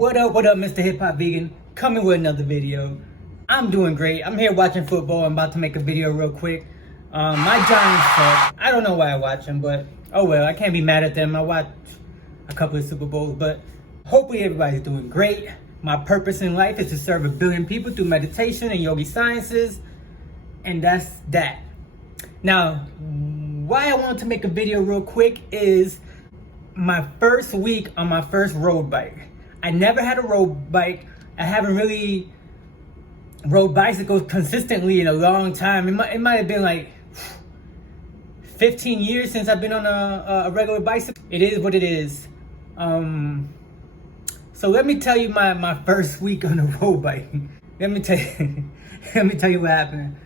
What up, Mr. Hip Hop Vegan? Coming with another video. I'm doing great. I'm here watching football. I'm about to make a video real quick. My Giants suck. I don't know why I watch them, but oh well, I can't be mad at them. I watch a couple of Super Bowls, but hopefully everybody's doing great. My purpose in life is to serve 1 billion people through meditation and yogi sciences, and that's that. Now, why I wanted to make a video real quick is my first week on my first road bike. I never had a road bike. I haven't really rode bicycles consistently in a long time. It might have been like 15 years since I've been on a regular bicycle. It is what it is. So let me tell you my first week on a road bike. Let me tell you what happened.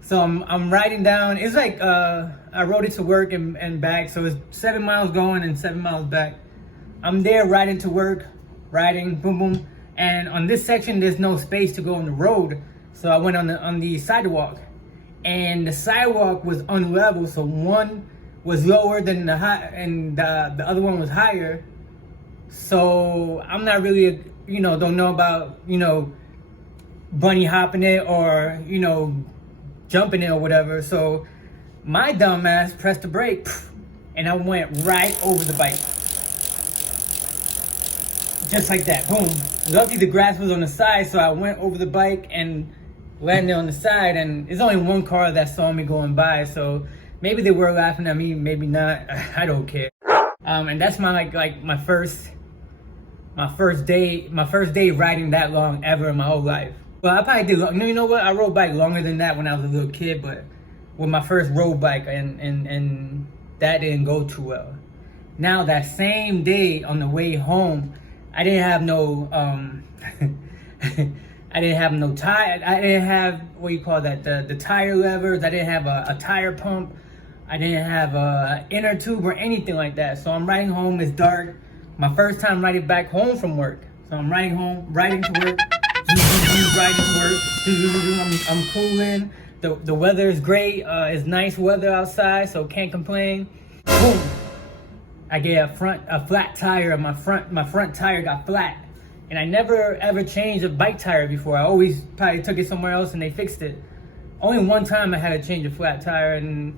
So I'm riding down. It's like I rode it to work and back. So it's 7 miles going and 7 miles back. I'm there riding to work, riding, boom, boom. And on this section, there's no space to go on the road. So I went on the sidewalk, and the sidewalk was unlevel. So one was lower than the high, and the other one was higher. So I'm not really, don't know about, bunny hopping it or, jumping it or whatever. So my dumb ass pressed the brake and I went right over the bike. Just like that, boom. Luckily the grass was on the side, so I went over the bike and landed on the side, and there's only one car that saw me going by, so maybe they were laughing at me, maybe not. I don't care. And that's my my first day riding that long ever in my whole life. Well, I probably did. You know what? I rode bike longer than that when I was a little kid, but with my first road bike, and that didn't go too well. Now that same day on the way home, I didn't have no I didn't have no tire. I didn't have, what do you call that? The tire levers. I didn't have a tire pump. I didn't have a inner tube or anything like that. So I'm riding home. It's dark. My first time riding back home from work. So I'm riding to work. I'm cooling. The weather is great. It's nice weather outside, so can't complain. Boom! I get a flat tire. My front tire got flat, and I never ever changed a bike tire before. I always probably took it somewhere else and they fixed it. Only one time I had to change a flat tire, and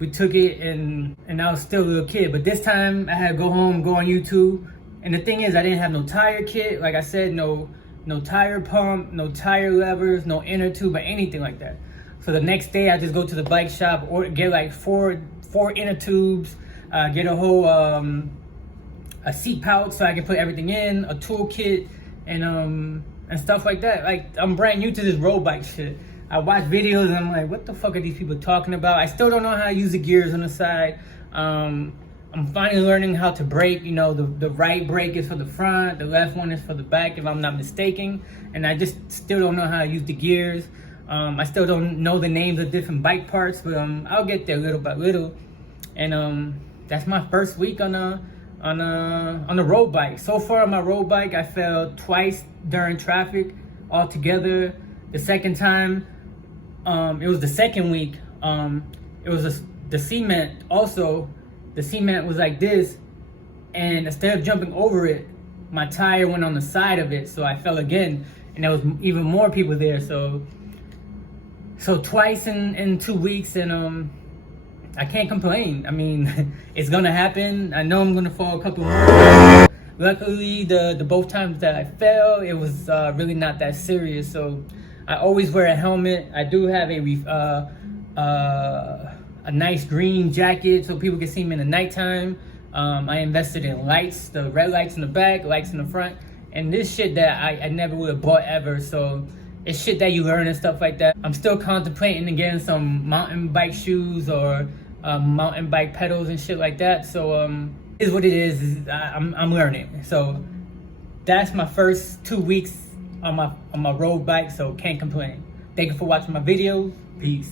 we took it, and I was still a little kid. But this time I had to go home, go on YouTube. And the thing is, I didn't have no tire kit. Like I said, no tire pump, no tire levers, no inner tube or anything like that. So the next day I just go to the bike shop or get like four inner tubes, get a whole a seat pouch so I can put everything in, a tool kit, and stuff like that. Like, I'm brand new to this road bike shit. I watch videos and I'm like, what the fuck are these people talking about? I still don't know how to use the gears on the side. I'm finally learning how to brake. The right brake is for the front, the left one is for the back, if I'm not mistaken. And I just still don't know how to use the gears. I still don't know the names of different bike parts, but I'll get there little by little. And that's my first week on a road bike. So far on my road bike, I fell twice during traffic altogether. The second time, it was the second week. It was the cement also. The cement was like this, and instead of jumping over it, my tire went on the side of it, so I fell again, and there was even more people there. So twice in 2 weeks, and I can't complain. I mean, it's gonna happen. I know I'm gonna fall a couple more. Luckily, the both times that I fell, it was really not that serious. So I always wear a helmet. I do have a nice green jacket so people can see me in the nighttime. I invested in lights, the red lights in the back, lights in the front, and this shit that I never would have bought ever. So it's shit that you learn and stuff like that. I'm still contemplating getting some mountain bike shoes or mountain bike pedals and shit like that. So it is what it is. I'm learning. So that's my first 2 weeks on my road bike. So can't complain. Thank you for watching my videos. Peace.